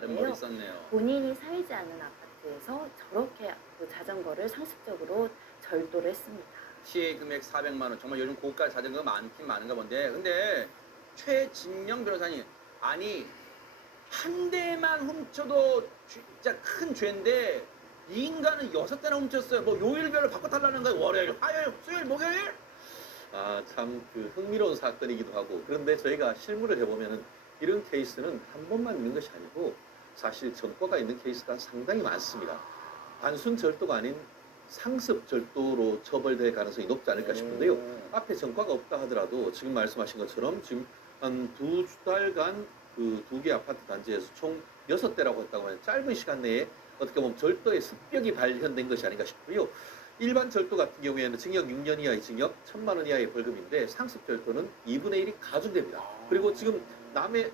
나름 머리 있는데요. 썼네요. 본인이 살지 않은 아파트에서 저렇게 그 자전거를 상습적으로 절도를 했습니다. 시의 금액 400만 원. 정말 요즘 고가 자전거 많긴 많은가 본데. 근데 최진영 변호사님, 아니 한 대만 훔쳐도 진짜 큰 죄인데 이 인간은 6대나 훔쳤어요. 뭐 요일별로 바꿔 달라는 거예요. 월요일, 화요일, 수요일, 목요일? 아, 참 그 흥미로운 사건이기도 하고 그런데 저희가 실무를 해보면은 이런 케이스는 한 번만 있는 것이 아니고 사실 전과가 있는 케이스가 상당히 많습니다. 단순 절도가 아닌 상습 절도로 처벌될 가능성이 높지 않을까 싶은데요. 앞에 전과가 없다 하더라도 지금 말씀하신 것처럼 지금 한 2달간 그 2개 아파트 단지에서 총 6대라고 했다고 하면 짧은 시간 내에 어떻게 보면 절도의 습격이 발현된 것이 아닌가 싶고요. 일반 절도 같은 경우에는 징역 6년 이하의 징역, 1,000만 원 이하의 벌금인데 상습 절도는 2분의 1이 가중됩니다. 그리고 지금 남의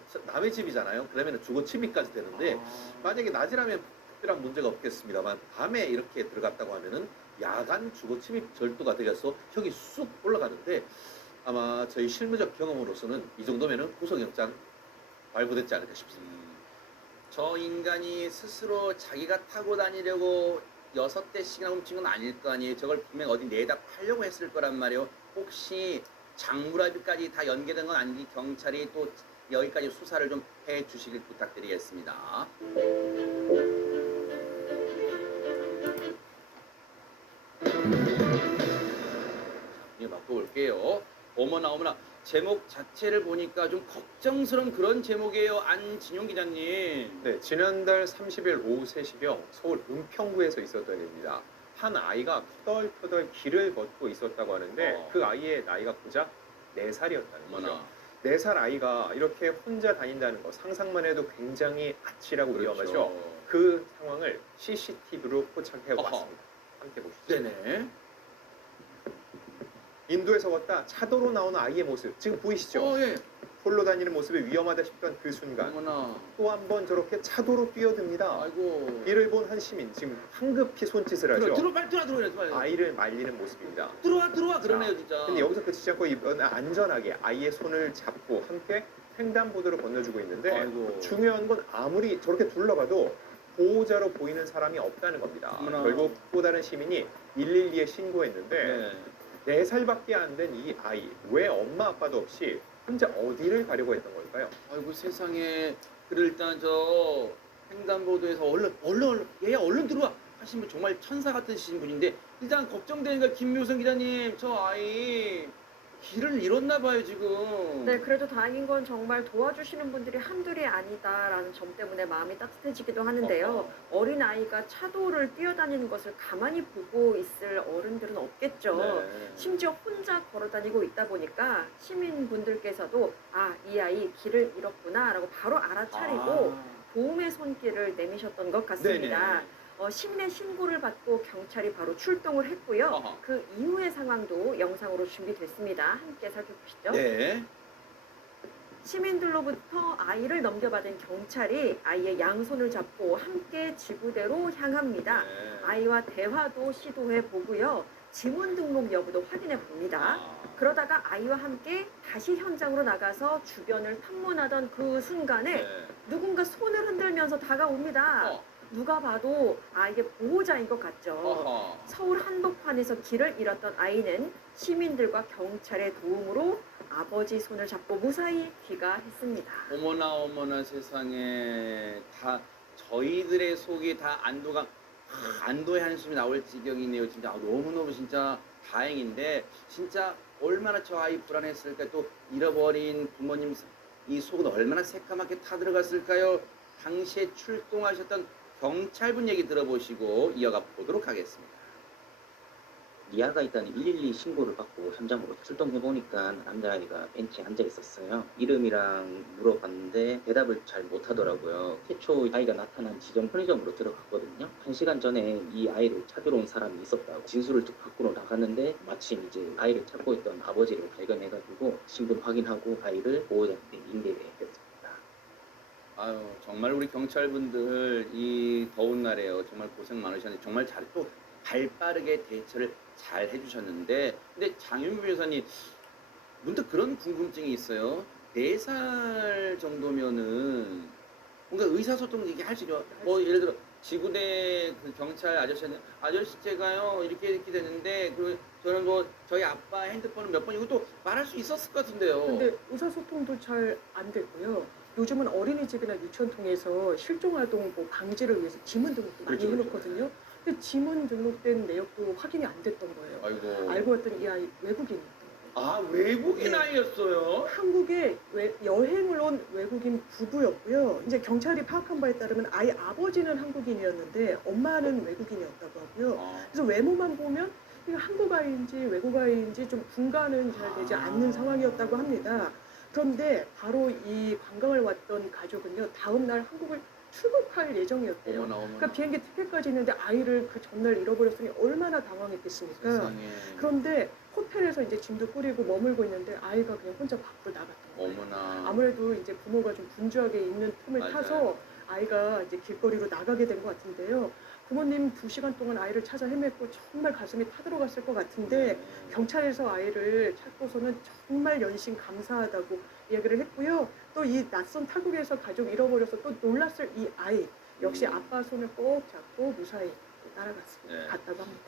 집이잖아요. 그러면 주거 침입까지 되는데 만약에 낮이라면 특별한 문제가 없겠습니다만 밤에 이렇게 들어갔다고 하면은 야간 주거 침입 절도가 되어서 형이 쑥 올라가는데 아마 저희 실무적 경험으로서는 이 정도면은 구속영장 발부됐지 않을까 싶습니다. 저 인간이 스스로 자기가 타고 다니려고 6대씩이나 훔친 건 아닐 거 아니에요. 저걸 분명 어디 내다 팔려고 했을 거란 말이에요. 혹시 장물아비까지 다 연계된 건 아닌지 경찰이 또 여기까지 수사를 좀 해 주시길 부탁드리겠습니다. 예, 맛볼게요. 어머나 어머나, 제목 자체를 보니까 좀 걱정스러운 그런 제목이에요. 안진용 기자님. 네, 지난달 30일 오후 3시경 서울 은평구에서 있었던 일입니다. 한 아이가 터덜터덜 길을 걷고 있었다고 하는데 그 아이의 나이가 고작 4살이었다는 거죠. 어머나. 4살 아이가 이렇게 혼자 다닌다는 거 상상만 해도 굉장히 아찔하고 그렇죠. 위험하죠. 그 상황을 CCTV로 포착해 어허. 왔습니다. 함께 보시죠. 네네. 인도에서 걷다 차도로 나오는 아이의 모습 지금 보이시죠? 예. 홀로 다니는 모습이 위험하다 싶던 그 순간 어머나. 또 한 번 저렇게 차도로 뛰어듭니다. 아이고. 이를 본 한 시민 지금 황급히 손짓을 하죠. 빨리 들어와. 아이를 말리는 모습입니다. 들어와 그러네요 진짜. 근데 여기서 그치지 않고 이번 안전하게 아이의 손을 잡고 함께 횡단보도를 건너주고 있는데 아이고. 중요한 건 아무리 저렇게 둘러봐도 보호자로 보이는 사람이 없다는 겁니다. 어머나. 결국 또 다른 시민이 112에 신고했는데 네. 4살밖에 안 된 이 아이 왜 엄마 아빠도 없이 혼자 어디를 가려고 했던 걸까요? 아이고 세상에. 그래 일단 저 횡단보도에서 얼른 얘야 얼른 들어와 하신 분 정말 천사 같으신 분인데 일단 걱정되는 거 김묘성 기자님, 저 아이 길을 잃었나 봐요 지금. 네, 그래도 다행인 건 정말 도와주시는 분들이 한둘이 아니다라는 점 때문에 마음이 따뜻해지기도 하는데요. 어린아이가 차도를 뛰어다니는 것을 가만히 보고 있을 어른들은 없겠죠. 네. 심지어 혼자 걸어 다니고 있다 보니까 시민분들께서도 아, 이 아이 길을 잃었구나라고 바로 알아차리고 도움의 손길을 내미셨던 것 같습니다. 네네. 시민의 신고를 받고 경찰이 바로 출동을 했고요. 어허. 그 이후의 상황도 영상으로 준비됐습니다. 함께 살펴보시죠. 네. 시민들로부터 아이를 넘겨받은 경찰이 아이의 양손을 잡고 함께 지구대로 향합니다. 네. 아이와 대화도 시도해 보고요. 지문 등록 여부도 확인해 봅니다. 그러다가 아이와 함께 다시 현장으로 나가서 주변을 탐문하던 그 순간에 네. 누군가 손을 흔들면서 다가옵니다. 누가 봐도 이게 보호자인 것 같죠. 어허. 서울 한복판에서 길을 잃었던 아이는 시민들과 경찰의 도움으로 아버지 손을 잡고 무사히 귀가했습니다. 어머나 세상에. 다 저희들의 속이 다 안도의 한숨이 나올 지경이네요 진짜. 너무너무 진짜 다행인데 진짜 얼마나 저 아이 불안했을까. 또 잃어버린 부모님 이 속은 얼마나 새까맣게 타들어갔을까요. 당시에 출동하셨던 경찰분 얘기 들어보시고 이어가 보도록 하겠습니다. 니아가 있다는 112 신고를 받고 현장으로 출동해보니까 남자아이가 벤치에 앉아 있었어요. 이름이랑 물어봤는데 대답을 잘 못하더라고요. 최초 아이가 나타난 지점 편의점으로 들어갔거든요. 1시간 전에 이 아이를 찾으러 온 사람이 있었다고 진술을 듣고 밖으로 나갔는데 마침 이제 아이를 찾고 있던 아버지를 발견해가지고 신분 확인하고 아이를 보호자한테 인계했습니다. 아유 정말 우리 경찰분들 이 더운 날에요 정말 고생 많으셨는데 정말 또 발빠르게 대처를 잘 해주셨는데, 근데 장윤미 변호사님 문득 그런 궁금증이 있어요. 4살 정도면은 뭔가 의사소통 이게 할 수 있죠. 뭐 예를 들어 지구대 그 경찰 아저씨한테 아저씨 제가요 이렇게 됐는데 그 저는 뭐 저희 아빠 핸드폰은 몇 번 이것도 말할 수 있었을 것 같은데요. 근데 의사소통도 잘 안 되고요. 요즘은 어린이집이나 유치원 통해서 실종아동 뭐 방지를 위해서 지문 등록도 많이 그렇죠, 그렇죠. 해놓거든요. 근데 지문 등록된 내역도 확인이 안 됐던 거예요. 아이고. 알고 봤더니 이 아이 외국인이었던 거예요. 아 외국인 네. 아이였어요? 한국에 여행을 온 외국인 부부였고요. 이제 경찰이 파악한 바에 따르면 아이 아버지는 한국인이었는데 엄마는 외국인이었다고 하고요. 아, 그래서 외모만 보면 이게 한국 아이인지 외국 아이인지 좀 분간은 잘 되지 않는 상황이었다고 합니다. 그런데 바로 이 관광을 왔던 가족은요, 다음 날 한국을 출국할 예정이었대요. 어머나 어머나. 그러니까 비행기 티켓까지 있는데 아이를 그 전날 잃어버렸으니 얼마나 당황했겠습니까? 세상에. 그런데 호텔에서 이제 짐도 꾸리고 머물고 있는데 아이가 그냥 혼자 밖으로 나갔던 거예요. 어머나. 아무래도 이제 부모가 좀 분주하게 있는 틈을 맞아요. 타서 아이가 이제 길거리로 나가게 된 것 같은데요. 부모님 2시간 동안 아이를 찾아 헤맸고 정말 가슴이 타들어갔을 것 같은데 경찰에서 아이를 찾고서는 정말 연신 감사하다고 얘기를 했고요. 또 이 낯선 타국에서 가족 잃어버려서 또 놀랐을 이 아이 역시 아빠 손을 꼭 잡고 무사히 또 따라갔습니다. 네. 갔다고 합니다.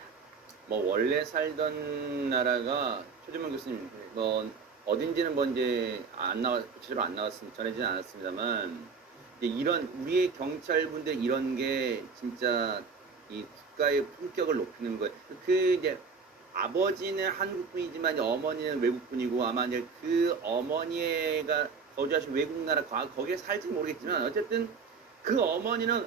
뭐 원래 살던 나라가 최재명 교수님 뭐 어딘지는 뭐 이제 안 나와 구체적으로 안 나왔으니 전해지는 않았습니다만 이제 이런 우리의 경찰분들 이런 게 진짜 이 국가의 품격을 높이는 거예요. 그 이제 아버지는 한국 분이지만 이제 어머니는 외국 분이고 아마 이제 그 어머니가 거주하신 외국 나라 거기에 살지 모르겠지만 어쨌든 그 어머니는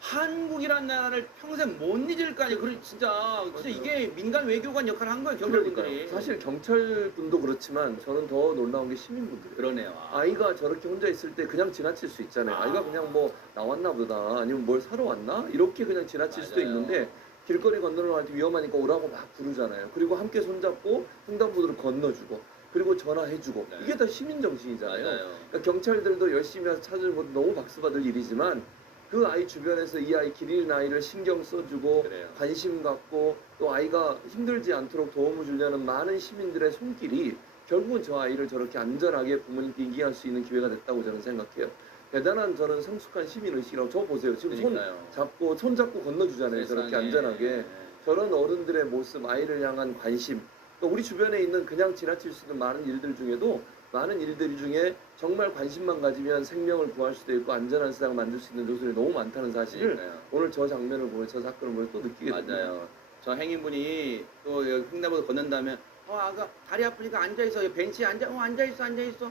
한국이라는 나라를 평생 못 잊을 거 아니에요. 그리고 진짜 이게 민간 외교관 역할을 한 거예요, 경찰분들이. 그러니까요. 사실 경찰분도 그렇지만 저는 더 놀라운 게 시민분들이에요. 그러네요. 아이가 저렇게 혼자 있을 때 그냥 지나칠 수 있잖아요. 아이가 그냥 뭐 나왔나 보다 아니면 뭘 사러 왔나 이렇게 그냥 지나칠 수도 맞아요. 있는데 길거리 건너갈 때 위험하니까 오라고 막 부르잖아요. 그리고 함께 손잡고 횡단보도를 건너주고 그리고 전화해주고 네. 이게 다 시민 정신이잖아요. 맞아요. 그러니까 경찰들도 열심히 해서 찾는 것도 너무 박수받을 일이지만 그 아이 주변에서 이 아이 길 잃은 아이를 신경 써주고 그래요. 관심 갖고 또 아이가 힘들지 않도록 도움을 주려는 많은 시민들의 손길이 결국은 저 아이를 저렇게 안전하게 부모님께 인계할 수 있는 기회가 됐다고 저는 생각해요. 대단한 저는 성숙한 시민의식이라고 저 보세요. 지금 그러니까요. 손 잡고 건너주잖아요. 저렇게 세상에. 안전하게. 저런 어른들의 모습, 아이를 향한 관심, 또 우리 주변에 있는 그냥 지나칠 수 있는 많은 일들 중에도 많은 일들 중에 정말 관심만 가지면 생명을 구할 수도 있고 안전한 세상을 만들 수 있는 요소들이 너무 많다는 사실을 그러니까요. 오늘 저 장면을 보면 저 사건을 보면 또 느끼게 됩니다. 맞아요. 저 행인분이 또 여기 횡단보도 건넌 다음에 아가 다리 아프니까 앉아 있어. 벤치에 앉아 있어.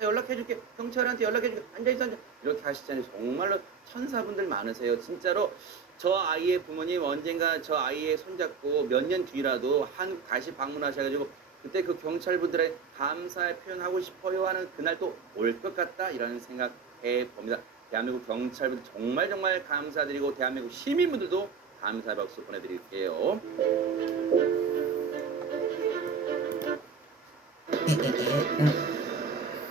연락해 줄게. 경찰한테 연락해 줄게. 앉아 있어. 이렇게 하시잖아요. 정말로 천사분들 많으세요. 진짜로 저 아이의 부모님 언젠가 저 아이의 손잡고 몇 년 뒤라도 한국 다시 방문하셔가지고 그때 그 경찰분들의 감사의 표현하고 싶어요 하는 그날 또 올 것 같다 이런 생각해 봅니다. 대한민국 경찰분들 정말 감사드리고 대한민국 시민분들도 감사 박수 보내드릴게요.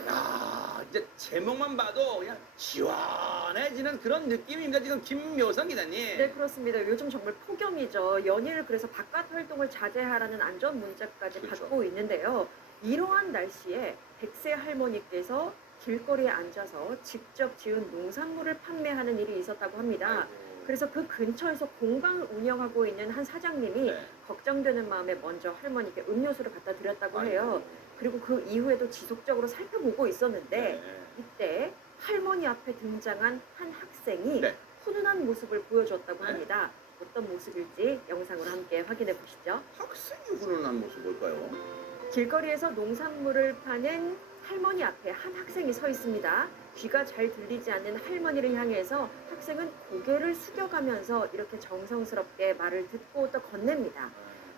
야, 이제 제목만 봐도 그냥 시원해지는 그런 느낌입니다. 지금 김묘성 기자님. 네, 그렇습니다. 요즘 정말 폭염이죠. 연일 그래서 바깥 활동을 자제하라는 안전 문자까지 그렇죠. 받고 있는데요. 이러한 날씨에 100세 할머니께서 길거리에 앉아서 직접 지은 농산물을 판매하는 일이 있었다고 합니다. 그래서 그 근처에서 공방을 운영하고 있는 한 사장님이 네. 걱정되는 마음에 먼저 할머니께 음료수를 갖다 드렸다고 해요. 그리고 그 이후에도 지속적으로 살펴보고 있었는데 네. 이때 할머니 앞에 등장한 한 학생이 네. 훈훈한 모습을 보여줬다고 네. 합니다. 어떤 모습일지 영상으로 함께 확인해 보시죠. 학생이 훈훈한 모습 뭘까요? 길거리에서 농산물을 파는 할머니 앞에 한 학생이 서 있습니다. 귀가 잘 들리지 않는 할머니를 향해서 학생은 고개를 숙여가면서 이렇게 정성스럽게 말을 듣고 또 건넵니다.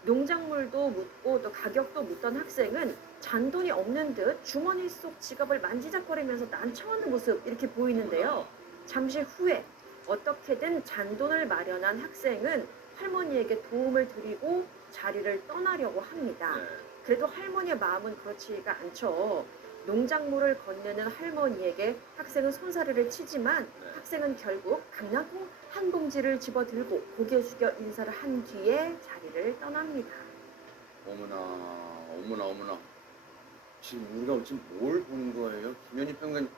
농작물도 묻고 또 가격도 묻던 학생은 잔돈이 없는 듯 주머니 속 지갑을 만지작거리면서 난처하는 모습 이렇게 보이는데요. 잠시 후에 어떻게든 잔돈을 마련한 학생은 할머니에게 도움을 드리고 자리를 떠나려고 합니다. 네. 그래도 할머니의 마음은 그렇지가 않죠. 농작물을 건네는 할머니에게 학생은 손사래를 치지만 네. 학생은 결국 강낭콩 한 봉지를 집어들고 고개 숙여 인사를 한 뒤에 자리를 떠납니다. 어머나. 지금 우리가 지금 뭘 보는 거예요? 김현희 평론가님,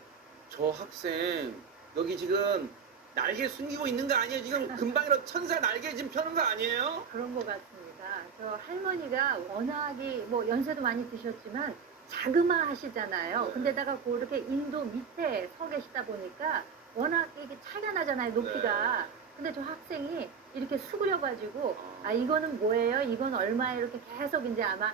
저 학생 여기 지금 날개 숨기고 있는 거 아니에요? 지금 금방이라도 천사 날개 지금 펴는 거 아니에요? 그런 것 같습니다. 저 할머니가 워낙에 뭐 연세도 많이 드셨지만 자그마하시잖아요. 네. 근데다가 그렇게 인도 밑에 서 계시다 보니까 워낙 이게 차이가 나잖아요, 높이가. 근데 저 학생이 이렇게 수그려가지고 아 이거는 뭐예요? 이건 얼마예요? 이렇게 계속 이제 아마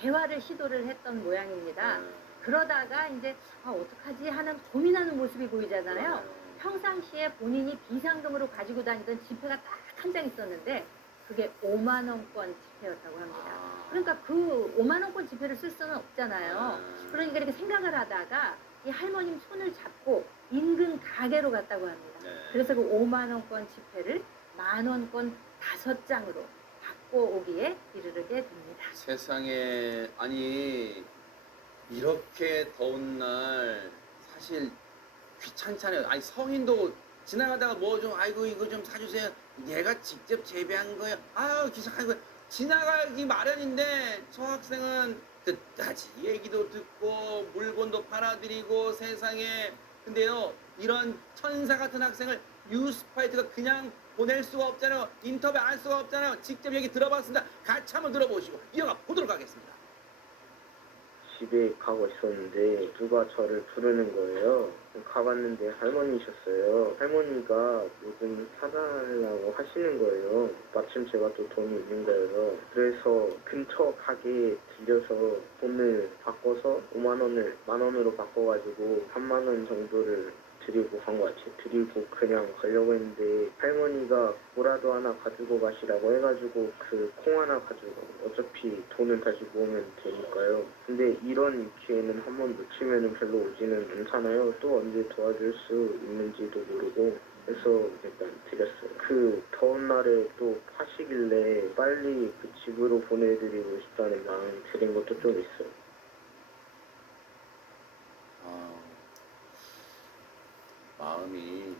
대화를 시도를 했던 모양입니다. 그러다가 이제 어떡하지 하는 고민하는 모습이 보이잖아요. 평상시에 본인이 비상금으로 가지고 다니던 지폐가 딱 한 장 있었는데 그게 5만 원권 지폐였다고 합니다. 그러니까 그 5만 원권 지폐를 쓸 수는 없잖아요. 그러니까 이렇게 생각을 하다가 이 할머님 손을 잡고 인근 가게로 갔다고 합니다. 그래서 그 5만 원권 지폐를 10,000원권 5장으로 바꿔오기에 이르게 됩니다. 세상에 아니 이렇게 더운 날 사실 귀찮잖아요. 아니 성인도 지나가다가 뭐 좀 아이고 이거 좀 사주세요. 얘가 직접 재배한 거예요. 아유 귀찮아요. 지나가기 마련인데 저 학생은 끝까지 얘기도 듣고 물건도 팔아드리고 세상에 근데요 이런 천사 같은 학생을 뉴스파이트가 그냥 보낼 수가 없잖아요. 인터뷰 안 할 수가 없잖아요. 직접 얘기 들어봤습니다. 같이 한번 들어보시고 이어가 보도록 하겠습니다. 집에 가고 있었는데 누가 저를 부르는 거예요. 가봤는데 할머니셨어요. 할머니가 요즘 사달라고 하시는 거예요. 마침 제가 또 돈이 있는 거예요. 그래서 근처 가게에 들려서 돈을 바꿔서 5만 원을 10,000원으로 바꿔가지고 3만 원 정도를 드리고 간 것 같아요. 드리고 그냥 가려고 했는데 할머니가 뭐라도 하나 가지고 가시라고 해가지고 그 콩 하나 가지고 어차피 돈을 다시 모으면 되니까요. 근데 이런 기회는 한번 놓치면 별로 오지는 않잖아요. 또 언제 도와줄 수 있는지도 모르고 그래서 일단 드렸어요. 그 더운 날에 또 파시길래 빨리 그 집으로 보내드리고 싶다는 마음이 드린 것도 좀 있어요. 마음이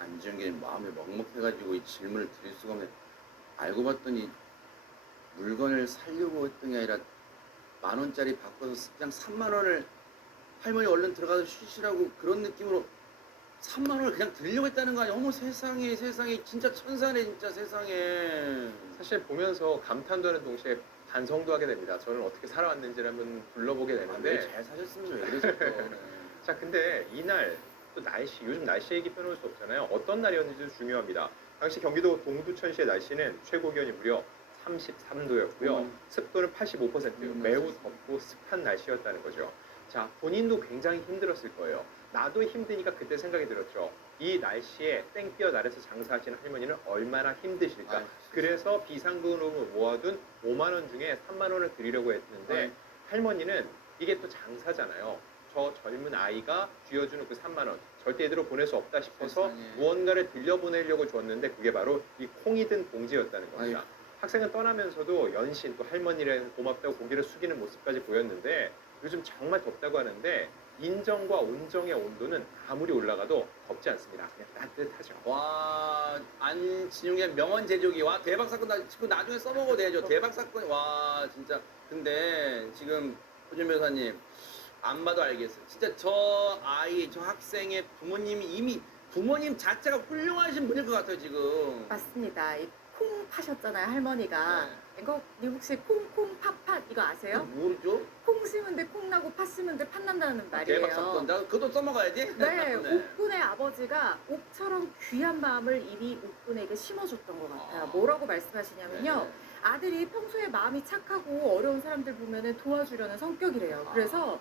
안 좋은 게 마음이 먹먹해가지고 이 질문을 드릴 수가 없네. 알고 봤더니 물건을 살려고 했던 게 아니라 10,000원짜리 바꿔서 그냥 3만 원을 할머니 얼른 들어가서 쉬시라고 그런 느낌으로 3만 원을 그냥 드리려고 했다는 거 아니야? 어머 세상에 세상에 진짜 천사네 진짜 세상에. 사실 보면서 감탄도 하는 동시에 반성도 하게 됩니다. 저는 어떻게 살아왔는지를 한번 둘러보게 되는데 잘 사셨으면 왜 그러셨어. 자, 근데 이날 또 날씨, 요즘 날씨 얘기 빼놓을 수 없잖아요. 어떤 날이었는지도 중요합니다. 당시 경기도 동두천시의 날씨는 최고 기온이 무려 33도였고요. 습도는 85%, 매우 덥고 습한 날씨였다는 거죠. 자, 본인도 굉장히 힘들었을 거예요. 나도 힘드니까 그때 생각이 들었죠. 이 날씨에 땡볕 아래서 장사하시는 할머니는 얼마나 힘드실까. 그래서 비상금으로 모아둔 5만 원 중에 3만 원을 드리려고 했는데 할머니는 이게 또 장사잖아요. 저 젊은 아이가 쥐어주는 그 3만 원 절대 이대로 보낼 수 없다 싶어서 세상에. 무언가를 들려보내려고 줬는데 그게 바로 이 콩이 든 봉지였다는 겁니다. 아이고. 학생은 떠나면서도 연신 또 할머니를 고맙다고 고개를 숙이는 모습까지 보였는데 요즘 정말 덥다고 하는데 인정과 온정의 온도는 아무리 올라가도 덥지 않습니다. 그냥 따뜻하죠. 와, 안진용의 명언 제조기. 와, 대박 사건. 나중에 써먹어도 되죠. 대박 사건. 와, 진짜. 근데 지금 호준 변호사님, 안 봐도 알겠어요. 진짜 저 아이, 저 학생의 부모님이 이미 부모님 자체가 훌륭하신 분일 것 같아요, 지금. 맞습니다. 이 콩 파셨잖아요, 할머니가. 네. 이거 혹시 콩콩 팥팥 이거 아세요? 모르죠? 콩 심은데 콩 나고 팥 심은데 팥 난다는 말이에요. 대박 사건. 나 그것도 써먹어야지. 네, 옥군의 아버지가 옥처럼 귀한 마음을 이미 옥군에게 심어줬던 것 같아요. 뭐라고 말씀하시냐면요. 아들이 평소에 마음이 착하고 어려운 사람들 보면은 도와주려는 성격이래요. 그래서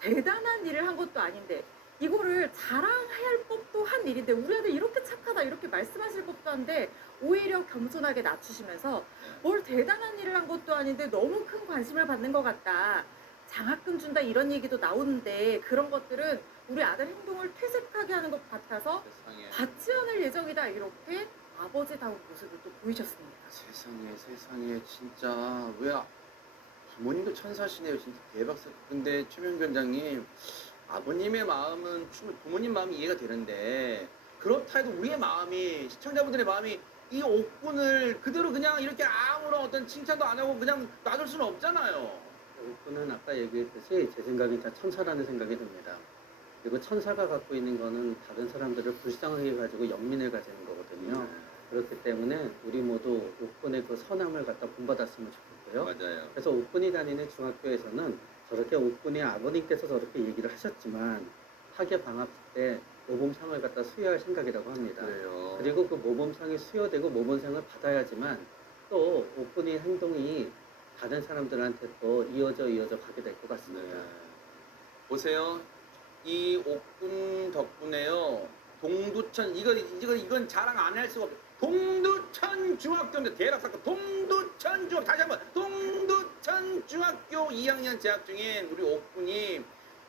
대단한 일을 한 것도 아닌데 이거를 자랑할 법도 한 일인데 우리 아들 이렇게 착하다 이렇게 말씀하실 법도 한데 오히려 겸손하게 낮추시면서 뭘 대단한 일을 한 것도 아닌데 너무 큰 관심을 받는 것 같다. 장학금 준다 이런 얘기도 나오는데 그런 것들은 우리 아들 행동을 퇴색하게 하는 것 같아서 세상에. 받지 않을 예정이다 이렇게 아버지다운 모습을 또 보이셨습니다. 세상에 진짜 왜 부모님도 천사시네요 진짜 대박 사건. 근데 최명 위원장님 아버님의 마음은 충분히 부모님 마음이 이해가 되는데 그렇다 해도 우리의 마음이 시청자분들의 마음이 이 옥군을 그대로 그냥 이렇게 아무런 어떤 칭찬도 안 하고 그냥 놔둘 수는 없잖아요. 옥군은 아까 얘기했듯이 제 생각엔 진짜 천사라는 생각이 듭니다. 그리고 천사가 갖고 있는 거는 다른 사람들을 불쌍하게 가지고 연민을 가지는 거거든요. 그렇기 때문에 우리 모두 옥군의 그 선함을 갖다 본받았으면 좋겠고요. 맞아요. 그래서 옥군이 다니는 중학교에서는 저렇게 옥군의 아버님께서 저렇게 얘기를 하셨지만 학예 방학 때 모범상을 갖다 수여할 생각이라고 합니다. 그래요. 그리고 그 모범상이 수여되고 모범상을 받아야지만 또 옥군의 행동이 다른 사람들한테 또 이어져 가게 될 것 같습니다. 네. 보세요. 이 옥군 덕분에요. 동두천 이건 자랑 안 할 수가 없어요. 동두천 중학교입니다. 대략 사건 동두천 중학 다시 한번 동두천 중학교 2학년 재학 중인 우리 옥군이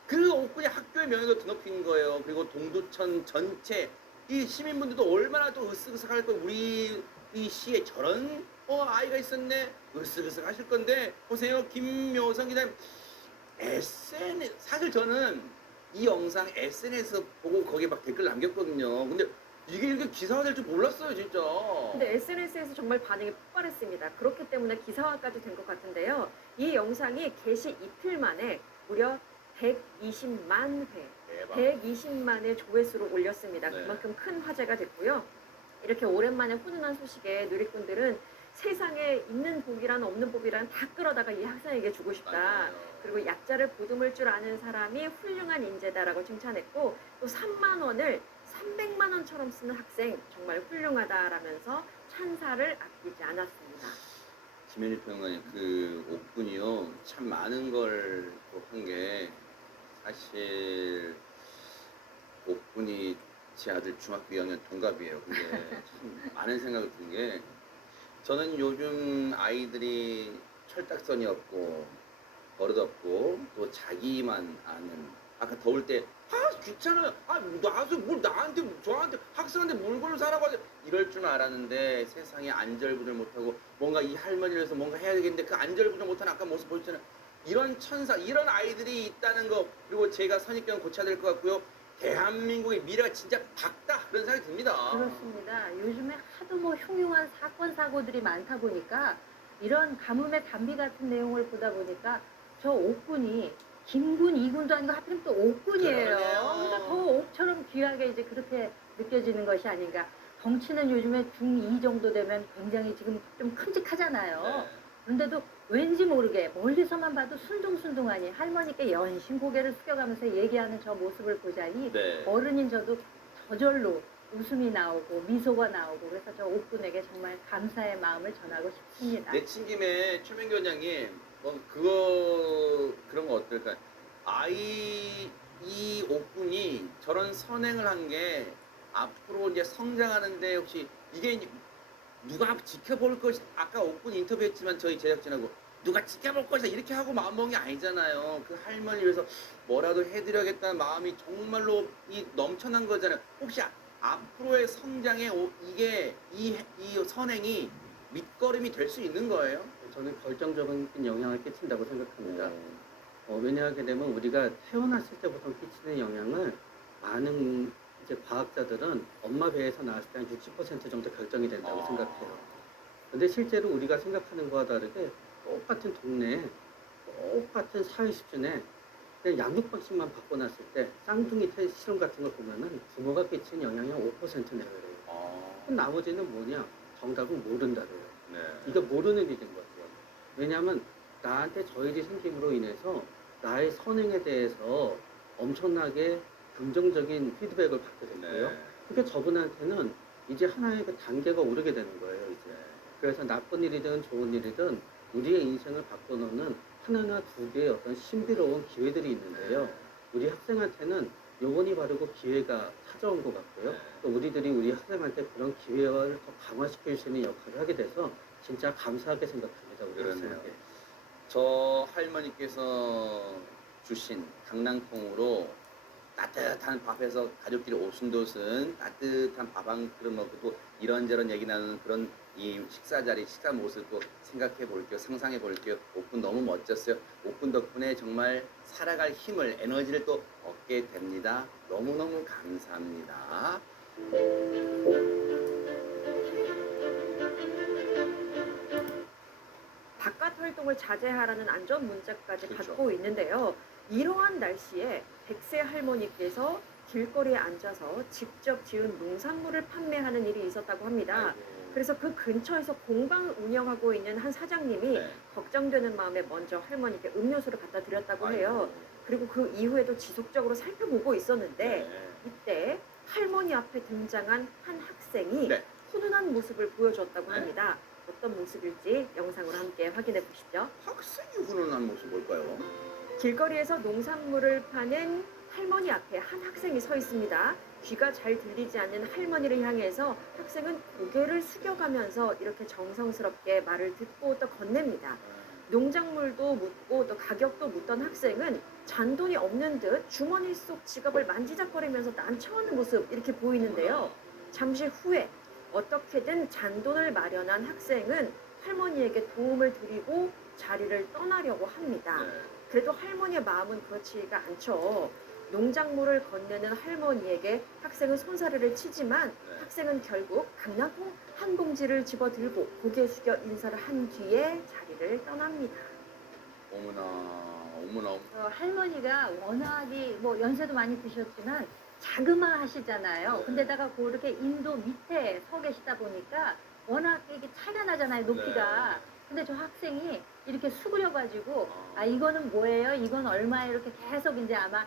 그 옥군이 학교의 명예도 드높인 거예요. 그리고 동두천 전체 이 시민분들도 얼마나 또 으쓱으쓱할 거예요. 우리 이 시에 저런 아이가 있었네 으쓱으쓱 하실 건데 보세요. 김묘성 기자님 SNS 사실 저는 이 영상 SNS 보고 거기에 막 댓글 남겼거든요. 근데 이게 이렇게 기사화 될 줄 몰랐어요, 진짜. 근데 SNS에서 정말 반응이 폭발했습니다. 그렇기 때문에 기사화까지 된 것 같은데요. 이 영상이 게시 이틀 만에 무려 120만 회, 대박. 120만의 조회수를 올렸습니다. 네. 그만큼 큰 화제가 됐고요. 이렇게 오랜만에 훈훈한 소식에 누리꾼들은 세상에 있는 복이란 없는 복이란 다 끌어다가 이 학생에게 주고 싶다. 맞아요. 그리고 약자를 보듬을 줄 아는 사람이 훌륭한 인재다라고 칭찬했고 또 3만 원을 300만 원처럼 쓰는 학생 정말 훌륭하다라면서 찬사를 아끼지 않았습니다. 김현일 평론가님 그 옥군이요 참 많은 걸 한 게 사실 옥군이 제 아들 중학교 2학년 동갑이에요. 근데 참 많은 생각을 든 게 저는 요즘 아이들이 철딱선이 없고 버릇없고 또 자기만 아는 아까 더울 때 귀찮아요. 나와서 뭘 나한테 저한테 학생한테 물건을 사라고 하지 이럴 줄 알았는데 세상에 안절부절 못하고 뭔가 이 할머니를 위해서 뭔가 해야 되겠는데 그 안절부절 못하는 아까 모습 보였잖아요. 이런 천사 이런 아이들이 있다는 거 그리고 제가 선입견 고쳐야 될 것 같고요. 대한민국의 미래가 진짜 밝다 그런 생각이 듭니다. 그렇습니다. 요즘에 하도 뭐 흉흉한 사건 사고들이 많다 보니까 이런 가뭄의 단비 같은 내용을 보다 보니까 저 옥군이 김군, 이군도 아니고 하필이면 또 옥군이에요. 그러네요. 그러니까 더 옥처럼 귀하게 이제 그렇게 느껴지는 것이 아닌가. 덩치는 요즘에 중2 정도 되면 굉장히 지금 좀 큼직하잖아요. 네. 그런데도 왠지 모르게 멀리서만 봐도 순둥순둥하니 할머니께 연신 고개를 숙여가면서 얘기하는 저 모습을 보자니 네. 어른인 저도 저절로 웃음이 나오고 미소가 나오고 그래서 저 옥군에게 정말 감사의 마음을 전하고 싶습니다. 내친 김에 최명기 원장님 그런 거 어떨까요? 이 옥군이 저런 선행을 한 게 앞으로 이제 성장하는데 혹시 이게 이제 누가 지켜볼 것이 아까 옥군 인터뷰했지만 저희 제작진하고 누가 지켜볼 것이다 이렇게 하고 마음먹은 게 아니잖아요. 그 할머니를 위해서 뭐라도 해드려야겠다는 마음이 정말로 이 넘쳐난 거잖아요. 혹시 앞으로의 성장에 이게 이 선행이 밑거름이 될 수 있는 거예요? 저는 결정적인 영향을 끼친다고 생각합니다. 왜냐하게 되면 우리가 태어났을 때부터 끼치는 영향을 많은 이제 과학자들은 엄마 배에서 나왔을 때 한 60% 정도 결정이 된다고 생각해요. 근데 실제로 우리가 생각하는 거와 다르게 똑같은 동네에 똑같은 사회 수준에 그냥 양육방식만 바꿔놨을 때 쌍둥이 실험 같은 걸 보면은 부모가 끼치는 영향이 5% 내외래요. 그럼 나머지는 뭐냐? 정답은 모른다래요. 네. 이게 모르는 일인 거죠. 왜냐하면 나한테 저 일이 생김으로 인해서 나의 선행에 대해서 엄청나게 긍정적인 피드백을 받게 됐고요. 네. 그러니까 저분한테는 이제 하나의 그 단계가 오르게 되는 거예요, 이제. 그래서 나쁜 일이든 좋은 일이든 우리의 인생을 바꿔놓는 하나나 두 개의 어떤 신비로운 기회들이 있는데요. 우리 학생한테는 요건이 바르고 기회가 찾아온 것 같고요. 또 우리들이 우리 학생한테 그런 기회를 더 강화시킬 수 있는 역할을 하게 돼서 진짜 감사하게 생각합니다. 우리 그러네요. 학생에게. 저 할머니께서 주신 강낭콩으로 따뜻한 밥에서 가족끼리 오순도순 따뜻한 밥 한 그릇 먹고 또 이런저런 얘기 나누는 그런 이 식사 자리, 식사 모습도 생각해 볼게요. 상상해 볼게요. 옥군 너무 멋졌어요. 옥군 덕분에 정말 살아갈 힘을, 에너지를 또 얻게 됩니다. 너무너무 감사합니다. 바깥 활동을 자제하라는 안전 문자까지 그렇죠. 받고 있는데요. 이러한 날씨에 100세 할머니께서 길거리에 앉아서 직접 지은 농산물을 판매하는 일이 있었다고 합니다. 그래서 그 근처에서 공방을 운영하고 있는 한 사장님이 네. 걱정되는 마음에 먼저 할머니께 음료수를 갖다 드렸다고 해요. 그리고 그 이후에도 지속적으로 살펴보고 있었는데 네. 이때 할머니 앞에 등장한 한 학생이 네. 훈훈한 모습을 보여줬다고 네. 합니다. 어떤 모습일지 영상으로 함께 확인해 보시죠. 학생이 훈훈한 모습 뭘까요? 길거리에서 농산물을 파는 할머니 앞에 한 학생이 서 있습니다. 귀가 잘 들리지 않는 할머니를 향해서 학생은 고개를 숙여가면서 이렇게 정성스럽게 말을 듣고 또 건넵니다. 농작물도 묻고 또 가격도 묻던 학생은 잔돈이 없는 듯 주머니 속 지갑을 만지작거리면서 난처하는 모습 이렇게 보이는데요. 잠시 후에 어떻게든 잔돈을 마련한 학생은 할머니에게 도움을 드리고 자리를 떠나려고 합니다. 네. 그래도 할머니의 마음은 그렇지가 않죠. 농작물을 건네는 할머니에게 학생은 손사래를 치지만 네. 학생은 결국 강낭콩 한 봉지를 집어들고 고개 숙여 인사를 한 뒤에 자리를 떠납니다. 어머나, 어머나. 할머니가 워낙에 뭐 연세도 많이 드셨지만 자그마하시잖아요. 네. 근데다가 그렇게 인도 밑에 서 계시다 보니까 워낙 이게 차이가 나잖아요, 높이가. 네. 근데 저 학생이 이렇게 수그려가지고 아 이거는 뭐예요? 이건 얼마예요? 이렇게 계속 이제 아마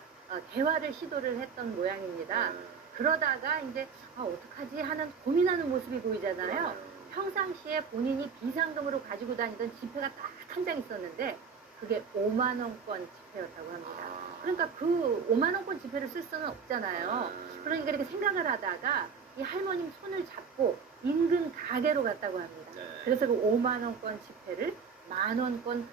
대화를 시도를 했던 모양입니다. 네. 그러다가 이제 아 어떡하지 하는 고민하는 모습이 보이잖아요. 네. 평상시에 본인이 비상금으로 가지고 다니던 지폐가 딱 한 장 있었는데 그게 5만 원권 지폐였다고 합니다. 그러니까 그 5만 원권 지폐를 쓸 수는 없잖아요. 그러니까 이렇게 생각을 하다가 이 할머님 손을 잡고 인근 가게로 갔다고 합니다. 네. 그래서 그 5만 원권 지폐를 10,000원권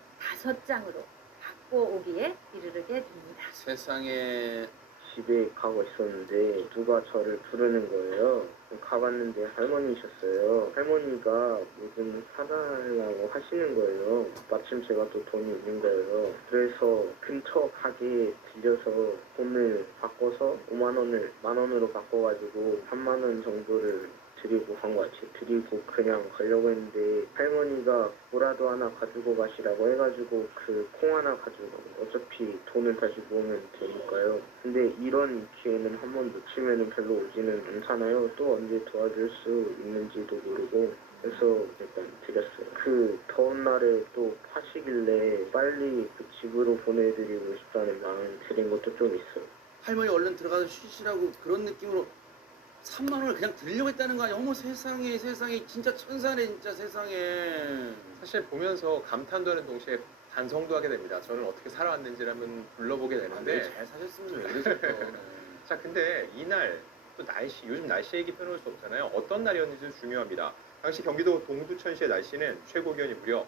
5장으로 바꿔오기에 이르게 됩니다. 세상에. 집에 가고 있었는데 누가 저를 부르는 거예요. 가봤는데 할머니셨어요. 할머니가 뭐 좀 사달라고 하시는 거예요. 마침 제가 또 돈이 있는 거예요. 그래서 근처 가게에 들려서 돈을 바꿔서 5만 원을 10,000원으로 바꿔가지고 3만 원 정도를 드리고 간 것 같아요. 드리고 그냥 가려고 했는데 할머니가 뭐라도 하나 가지고 가시라고 해가지고 그 콩 하나 가지고 가고 어차피 돈을 다시 모으면 되니까요. 근데 이런 기회는 한번 놓치면 별로 오지는 않잖아요. 또 언제 도와줄 수 있는지도 모르고 그래서 일단 드렸어요. 그 더운 날에 또 파시길래 빨리 그 집으로 보내드리고 싶다는 마음 드린 것도 좀 있어요. 할머니 얼른 들어가서 쉬시라고 그런 느낌으로 3만 원을 그냥 드리려고 했다는 거 아니야? 어머 세상에 세상에 진짜 천사네 진짜 세상에. 사실 보면서 감탄도 하는 동시에 반성도 하게 됩니다. 저는 어떻게 살아왔는지를 한번 불러보게 되는데 잘 사셨으면 왜 그러셨어. 자, 근데 이날 또 날씨, 요즘 날씨 얘기 빼놓을 수 없잖아요. 어떤 날이었는지도 중요합니다. 당시 경기도 동두천시의 날씨는 최고 기온이 무려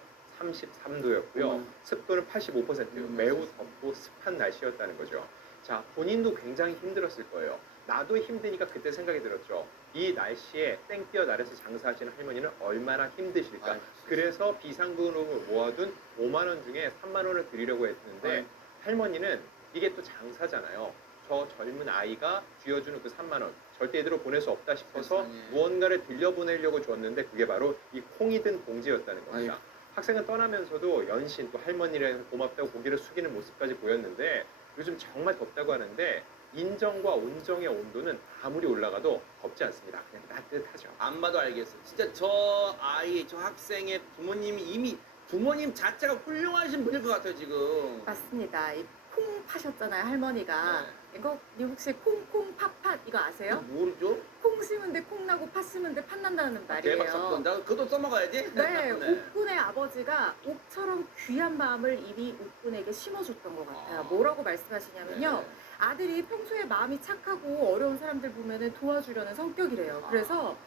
33도였고요. 습도는 85%, 매우 덥고 습한 날씨였다는 거죠. 자, 본인도 굉장히 힘들었을 거예요. 나도 힘드니까 그때 생각이 들었죠. 이 날씨에 땡볕 아래서 장사하시는 할머니는 얼마나 힘드실까. 아유, 그래서 비상금으로 모아둔 5만 원 중에 3만 원을 드리려고 했는데 아유. 할머니는 이게 또 장사잖아요. 저 젊은 아이가 쥐어주는 그 3만 원 절대 이대로 보낼 수 없다 싶어서 세상에. 무언가를 들려보내려고 줬는데 그게 바로 이 콩이 든 봉지였다는 겁니다. 아유. 학생은 떠나면서도 연신 또 할머니랑 고맙다고 고개를 숙이는 모습까지 보였는데 요즘 정말 덥다고 하는데 인정과 온정의 온도는 아무리 올라가도 덥지 않습니다. 그냥 따뜻하죠. 안 봐도 알겠어. 진짜 저 아이, 저 학생의 부모님이 이미 부모님 자체가 훌륭하신 분일 것 같아요 지금. 맞습니다. 이 콩 파셨잖아요, 할머니가. 네. 이거 혹시 콩콩 팥팥 이거 아세요? 모르죠? 콩 심은데 콩 나고 팥 심은데 팥 난다는 말이에요. 대박 사건. 나 그것도 써먹어야지. 네, 옥군의 아버지가 옥처럼 귀한 마음을 이미 옥군에게 심어줬던 것 같아요. 뭐라고 말씀하시냐면요. 아들이 평소에 마음이 착하고 어려운 사람들 보면은 도와주려는 성격이래요. 그래서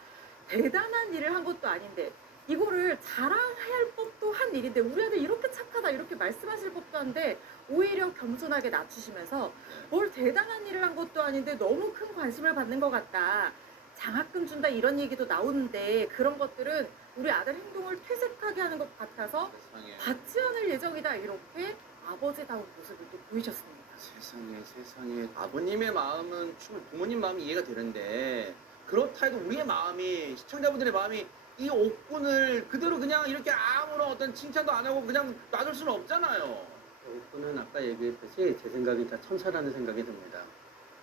대단한 일을 한 것도 아닌데 이거를 자랑할 법도 한 일인데 우리 아들 이렇게 착하다 이렇게 말씀하실 법도 한데 오히려 겸손하게 낮추시면서 뭘 대단한 일을 한 것도 아닌데 너무 큰 관심을 받는 것 같다. 장학금 준다 이런 얘기도 나오는데 그런 것들은 우리 아들 행동을 퇴색하게 하는 것 같아서 세상에. 받지 않을 예정이다 이렇게 아버지다운 모습을 또 보이셨습니다. 세상에 세상에. 아버님의 마음은 충분히 부모님 마음이 이해가 되는데 그렇다 해도 우리의 마음이 시청자분들의 마음이 이 옥군을 그대로 그냥 이렇게 아무런 어떤 칭찬도 안 하고 그냥 놔둘 수는 없잖아요. 옥구는 아까 얘기했듯이 제 생각엔 다 천사라는 생각이 듭니다.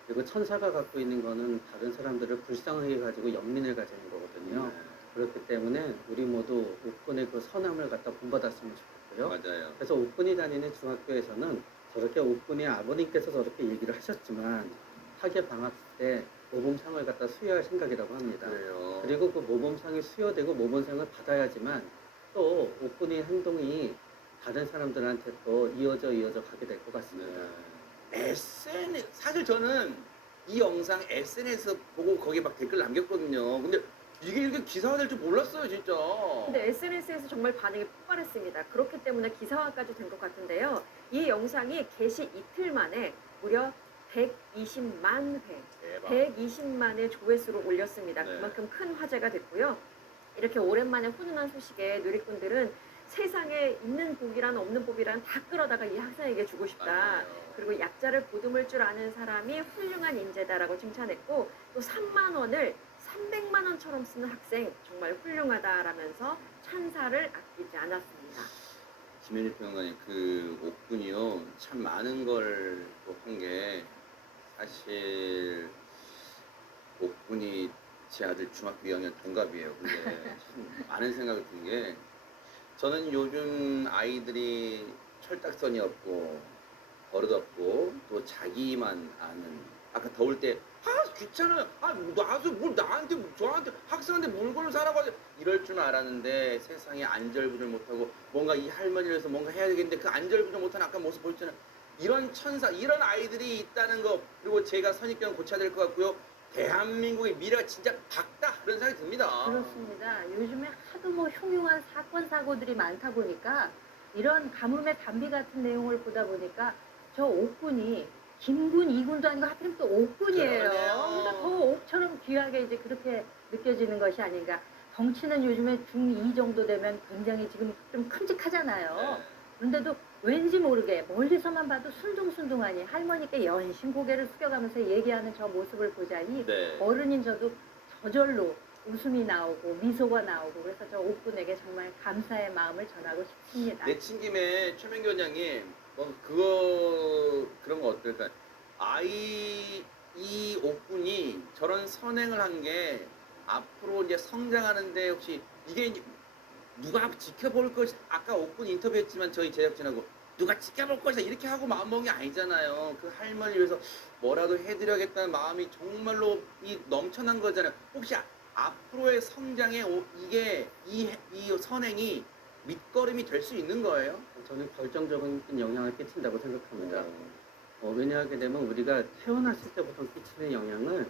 그리고 천사가 갖고 있는 거는 다른 사람들을 불쌍하게 가지고 연민을 가지는 거거든요. 그렇기 때문에 우리 모두 옥군의 그 선함을 갖다 본받았으면 좋겠고요. 맞아요. 그래서 옥군이 다니는 중학교에서는 저렇게 옥군의 아버님께서 저렇게 얘기를 하셨지만 학예 방학 때 모범상을 갖다 수여할 생각이라고 합니다. 그래요. 그리고 그 모범상이 수여되고 모범상을 받아야지만 또 옥군의 행동이 다른 사람들한테 또 이어져 가게 될 것 같습니다. SNS 사실 저는 이 영상 SNS 보고 거기에 막 댓글 남겼거든요. 근데 이게 이렇게 기사화 될 줄 몰랐어요, 진짜. 근데 SNS에서 정말 반응이 폭발했습니다. 그렇기 때문에 기사화까지 된 것 같은데요. 이 영상이 게시 이틀 만에 무려 120만 회, 대박. 120만의 조회수를 올렸습니다. 네. 그만큼 큰 화제가 됐고요. 이렇게 오랜만에 훈훈한 소식에 누리꾼들은 세상에 있는 복이란 없는 복이란 다 끌어다가 이 학생에게 주고 싶다. 맞아요. 그리고 약자를 보듬을 줄 아는 사람이 훌륭한 인재다라고 칭찬했고 또 3만 원을 300만 원처럼 쓰는 학생 정말 훌륭하다라면서 찬사를 아끼지 않았습니다. 김현일 평론가님, 그 옥군이요 참 많은 걸 또 한 게 사실 옥군이 제 아들 중학교 2학년 동갑이에요. 근데 참 많은 생각이 든 게 저는 요즘 아이들이 철딱선이 없고 버릇없고 또 자기만 아는 아까 더울 때 귀찮아요. 나도 뭘 나한테 저한테 학생한테 물건을 사라고 하지 이럴 줄 알았는데 세상에 안절부절 못하고 뭔가 이 할머니를 해서 뭔가 해야 되겠는데 그 안절부절 못하는 아까 모습 보였잖아요. 이런 천사 이런 아이들이 있다는 거 그리고 제가 선입견 고쳐야 될 것 같고요. 대한민국의 미래가 진짜 밝다 그런 생각이 듭니다. 그렇습니다. 요즘에 하도 뭐 흉흉한 사건 사고들이 많다 보니까 이런 가뭄의 단비 같은 내용을 보다 보니까 저 옥군이 김군, 이군도 아니고 하필 또 옥군이에요. 그러네요. 그러니까 더 옥처럼 귀하게 이제 그렇게 느껴지는 것이 아닌가. 덩치는 요즘에 중2 정도 되면 굉장히 지금 좀 큼직하잖아요. 네. 그런데도 왠지 모르게 멀리서만 봐도 순둥순둥하니 할머니께 연신 고개를 숙여가면서 얘기하는 저 모습을 보자니 네. 어른인 저도 저절로 웃음이 나오고 미소가 나오고 그래서 저 옥군에게 정말 감사의 마음을 전하고 싶습니다. 내친 김에 최명기 원장님 그런 거 어떨까? 이 옥군이 저런 선행을 한 게 앞으로 이제 성장하는데 혹시 이게 이제 누가 지켜볼 것이 아까 옥군 인터뷰했지만 저희 제작진하고 누가 지켜볼 것이다 이렇게 하고 마음먹은 게 아니잖아요. 그 할머니 위해서 뭐라도 해드려야겠다는 마음이 정말로 이 넘쳐난 거잖아요. 혹시 앞으로의 성장에 이게 이 선행이 밑거름이 될 수 있는 거예요? 저는 결정적인 영향을 끼친다고 생각합니다. 왜냐하게 되면 우리가 태어났을 때부터 끼치는 영향을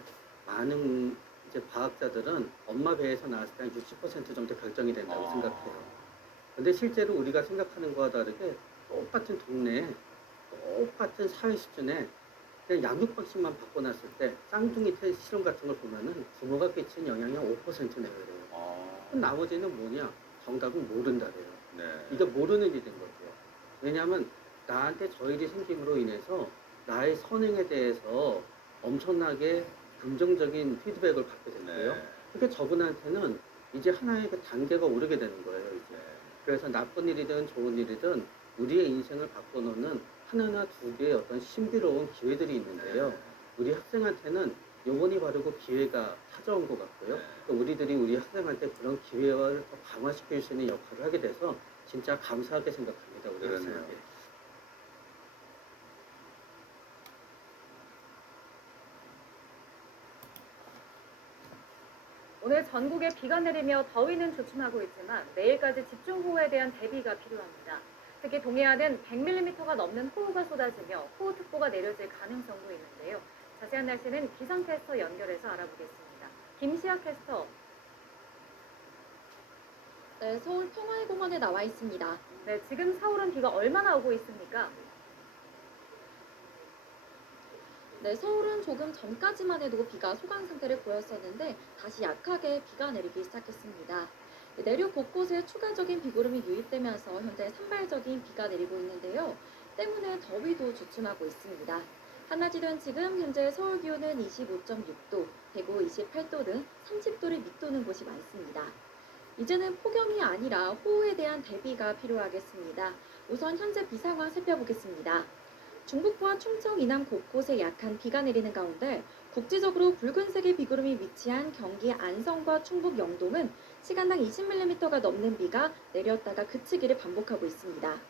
많은 이제 과학자들은 엄마 배에서 나왔을 때 한 60% 정도 결정이 된다고 생각해요. 근데 실제로 우리가 생각하는 거와 다르게 똑같은 동네에 똑같은 사회 수준에 그냥 양육방식만 바꿔놨을 때 쌍둥이 실험 같은 걸 보면은 부모가 끼치는 영향이 5% 내외래요. 그럼 나머지는 뭐냐? 정답은 모른다래요. 네. 이게 모르는 일이 된 거죠. 왜냐하면 나한테 저 일이 생김으로 인해서 나의 선행에 대해서 엄청나게 긍정적인 피드백을 받게 된 거예요. 네. 그러니까 저분한테는 이제 하나의 그 단계가 오르게 되는 거예요. 이제. 그래서 나쁜 일이든 좋은 일이든 우리의 인생을 바꿔놓는 하나나 두 개의 어떤 신비로운 기회들이 있는데요. 우리 학생한테는 요번이 바르고 기회가 찾아온 것 같고요. 또 우리들이 우리 학생한테 그런 기회를 더 강화시킬 수 있는 역할을 하게 돼서 진짜 감사하게 생각합니다. 우리 그러네요. 학생에게. 오늘 전국에 비가 내리며 더위는 주춤하고 있지만 내일까지 집중호우에 대한 대비가 필요합니다. 특히 동해안은 100mm가 넘는 호우가 쏟아지며 호우특보가 내려질 가능성도 있는데요. 자세한 날씨는 기상캐스터 연결해서 알아보겠습니다. 김시아 캐스터. 네, 서울 평화의 공원에 나와 있습니다. 네, 지금 서울은 비가 얼마나 오고 있습니까? 네, 서울은 조금 전까지만 해도 비가 소강 상태를 보였었는데 다시 약하게 비가 내리기 시작했습니다. 네, 내륙 곳곳에 추가적인 비구름이 유입되면서 현재 산발적인 비가 내리고 있는데요. 때문에 더위도 주춤하고 있습니다. 한낮이 된 지금 현재 서울 기온은 25.6도, 대구 28도 등 30도를 밑도는 곳이 많습니다. 이제는 폭염이 아니라 호우에 대한 대비가 필요하겠습니다. 우선 현재 비 상황 살펴보겠습니다. 중북부와 충청 이남 곳곳에 약한 비가 내리는 가운데 국지적으로 붉은색의 비구름이 위치한 경기 안성과 충북 영동은 시간당 20mm가 넘는 비가 내렸다가 그치기를 반복하고 있습니다.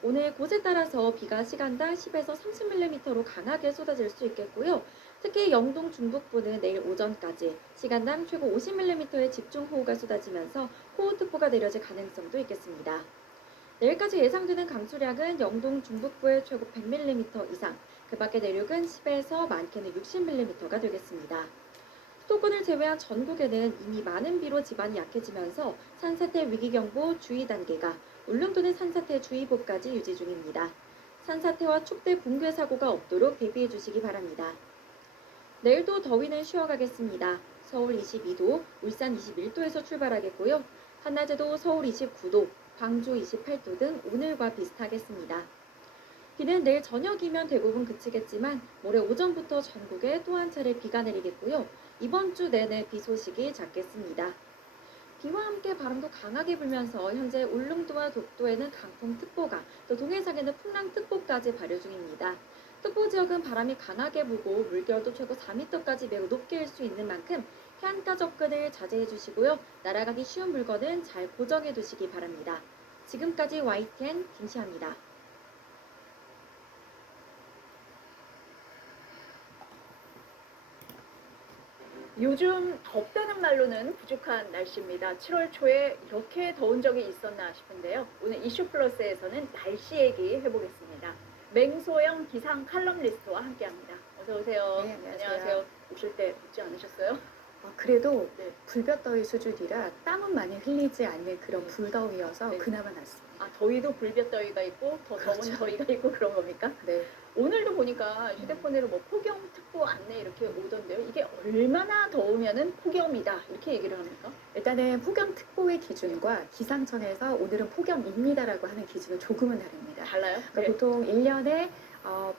오늘 곳에 따라서 비가 시간당 10에서 30mm로 강하게 쏟아질 수 있겠고요. 특히 영동 중북부는 내일 오전까지 시간당 최고 50mm의 집중호우가 쏟아지면서 호우특보가 내려질 가능성도 있겠습니다. 내일까지 예상되는 강수량은 영동 중북부의 최고 100mm 이상, 그 밖의 내륙은 10에서 많게는 60mm가 되겠습니다. 수도권을 제외한 전국에는 이미 많은 비로 지반이 약해지면서 산사태 위기경보 주의 단계가 울릉도는 산사태 주의보까지 유지 중입니다. 산사태와 축대 붕괴 사고가 없도록 대비해 주시기 바랍니다. 내일도 더위는 쉬어가겠습니다. 서울 22도, 울산 21도에서 출발하겠고요. 한낮에도 서울 29도, 광주 28도 등 오늘과 비슷하겠습니다. 비는 내일 저녁이면 대부분 그치겠지만 모레 오전부터 전국에 또 한 차례 비가 내리겠고요. 이번 주 내내 비 소식이 잦겠습니다. 비와 함께 바람도 강하게 불면서 현재 울릉도와 독도에는 강풍특보가, 또 동해상에는 풍랑특보까지 발효 중입니다. 특보 지역은 바람이 강하게 불고 물결도 최고 4m까지 매우 높게 일 수 있는 만큼 해안가 접근을 자제해 주시고요. 날아가기 쉬운 물건은 잘 고정해 두시기 바랍니다. 지금까지 YTN 김시아입니다. 요즘 덥다는 말로는 부족한 날씨입니다. 7월 초에 이렇게 더운 적이 있었나 싶은데요. 오늘 이슈 플러스에서는 날씨 얘기 해보겠습니다. 맹소영 기상 칼럼니스트와 함께합니다. 어서 오세요. 네, 안녕하세요. 오실 때 덥지 않으셨어요? 그래도 네. 불볕더위 수준이라 땀은 많이 흘리지 않는 그런 불더위여서 네. 그나마 낫습니다. 아, 더위도 불볕더위가 있고 더 더운 그렇죠. 더위가 있고 그런 겁니까? 네. 오늘도 보니까 휴대폰으로 뭐 폭염특보 안내 이렇게 오던데요. 이게 얼마나 더우면은 폭염이다 이렇게 얘기를 합니까? 일단은 폭염특보의 기준과 기상청에서 오늘은 폭염입니다라고 하는 기준은 조금은 다릅니다. 달라요? 그러니까 네. 보통 1년에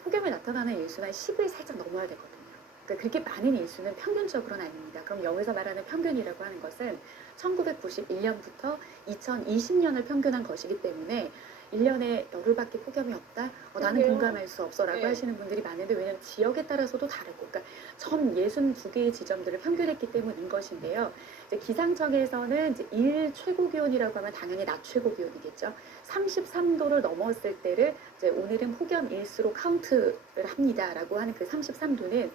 폭염이 나타나는 일수는 한 10을 살짝 넘어야 되거든요. 그러니까 그렇게 많은 일수는 평균적으로는 아닙니다. 그럼 여기서 말하는 평균이라고 하는 것은 1991년부터 2020년을 평균한 것이기 때문에 1년에 열흘밖에 폭염이 없다? 나는 그러게요. 공감할 수 없어라고 네. 하시는 분들이 많은데 왜냐하면 지역에 따라서도 다르고 그러니까 전 62개의 지점들을 평균했기 때문인 것인데요. 이제 기상청에서는 이제 일 최고 기온이라고 하면 당연히 낮 최고 기온이겠죠. 33도를 넘었을 때를 이제 오늘은 폭염일수로 카운트를 합니다라고 하는 그 33도는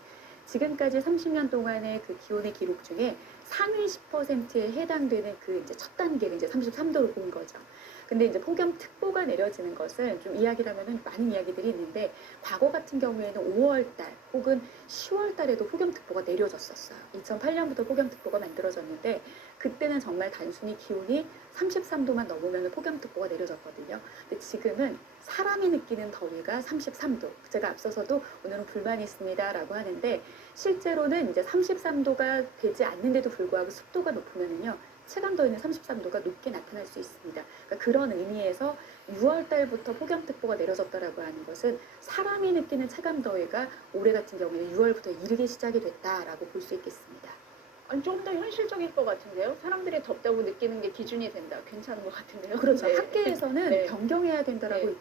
지금까지 30년 동안의 그 기온의 기록 중에 상위 10%에 해당되는 그 이제 첫 단계를 이제 33도로 본 거죠. 근데 이제 폭염특보가 내려지는 것은 좀 이야기를 하면은 많은 이야기들이 있는데 과거 같은 경우에는 5월달 혹은 10월달에도 폭염특보가 내려졌었어요. 2008년부터 폭염특보가 만들어졌는데 그때는 정말 단순히 기온이 33도만 넘으면 폭염특보가 내려졌거든요. 근데 지금은 사람이 느끼는 더위가 33도. 제가 앞서서도 오늘은 불만이 있습니다라고 하는데 실제로는 이제 33도가 되지 않는데도 불구하고 습도가 높으면은요. 체감더위는 33도가 높게 나타날 수 있습니다. 그러니까 그런 의미에서 6월 달부터 폭염특보가 내려졌다라고 하는 것은 사람이 느끼는 체감더위가 올해 같은 경우에는 6월부터 이르게 시작이 됐다라고 볼 수 있겠습니다. 아니 좀 더 현실적일 것 같은데요. 사람들이 덥다고 느끼는 게 기준이 된다. 괜찮은 것 같은데요. 그렇죠. 네. 학계에서는 네. 변경해야 된다라고 네.